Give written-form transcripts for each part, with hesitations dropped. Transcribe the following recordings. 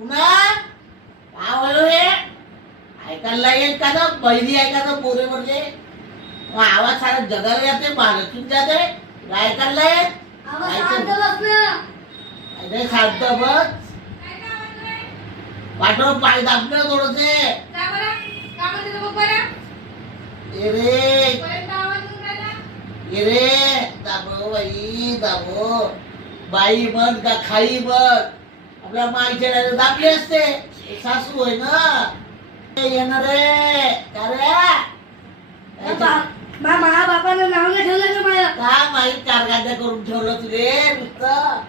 पुन्हा काय हे ऐकायला येईल का ना पहिली ऐका ना पोरे म्हणजे आवाज सारा जगाला जाते महाराष्ट्रात जाते ऐकायला येत शांत बस पाठव पाय दाबलं थोडसे रे दाबो बाई दाबो बाई बन का खाई बन आपल्या माईच्या दाबली असते सासू आहे ना येणार रे का रे माझ्या बापानं नाव नाही ठेवलं का मला काय माहित कारगाद्या करून ठेवलं तुले नुसतं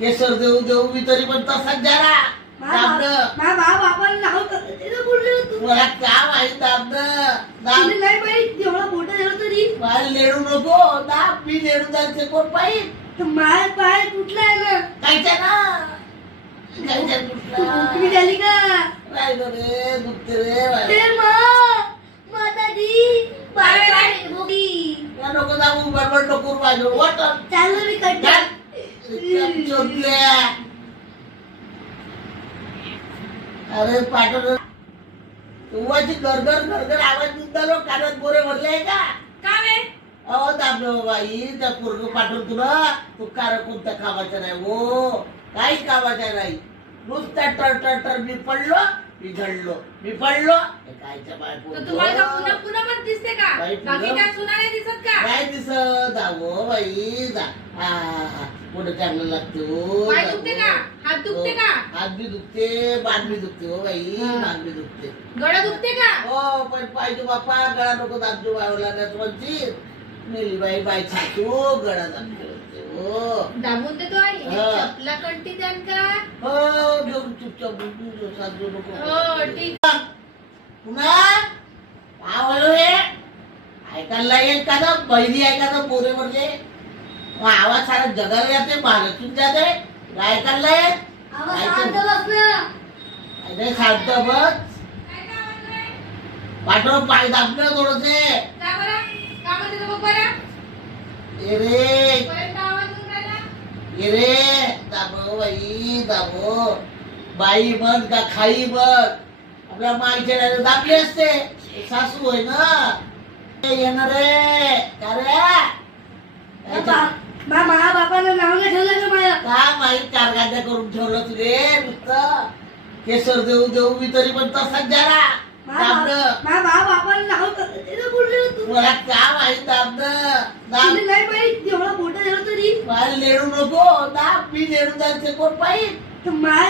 केसर देऊ देऊ मी तरी पण तसाच झाला माझ्या बापानं नाव कसं बोलले तू मला काय माहित दाबणं नाही पाहिजे तेवढं मोठं झालं तरी मला लेडू नको दाब मी लेडू जायचे कोण पाहिजे माय पाय तुटलाय ना कायच्या ना कायच्या तुम्ही झाली का राहिलं रे दुखते रे माताजी पाय पाय बोगी नको दाबू बडबड नको पाहिजे वाटत चालू मी कट चोटल्या अरे पाठव तुवाची गरगर गरगर आवाज निघालो कानात बोरे भरले का अहो दाबलो बाई त्या पोरग पाठवून तुला तू कार कोणत्या कामाचा नाही हो काही कामाचा नाही नुसता टर टर टर मी पडलो मी झडलो मी पडलो कायच्या बाय काय दिसत दावो बाई पुढे चांगलं लागतो हात बी दुखते मान बी दुखते हो बाई मान बी दुखते गळा दुखते का हो पण पाहिजे बापा गळा नको दाबजो बायला म्हणजे मेली बाई बाई खातो गळा दाबतो हो दाबून देतो आई चपला कंटी द्याल का हो घेऊन चुपचाप साजू नको हो ठीक पुन्हा काय हे ऐकायला येईल का ना पहिली ऐका ना पोरे म्हणजे आवाज सारा जगाला जाते महाराष्ट्रात जाते ऐकायला येत शांत बस पाठव पाय दाबलं थोडसे रे दाबो बाई दाबो बाई बन का खाई बन आपल्या माईच्या दाबली असते सासू आहे ना येणार रे का रे माझ्या बापानं नाव नाही ठेवलं का मला काय माहित कारगाद्या करून ठेवलं तुले नुसतं केसर देऊ देऊ मी तरी पण तसाच झाला माझ्या बापानं नाव कसं बोलले तू मला काय माहित दाबणं नाही पाहिजे तेवढं मोठं झालं तरी मला लेडू नको दाब मी लेडू जायचे कोण पाहिजे माय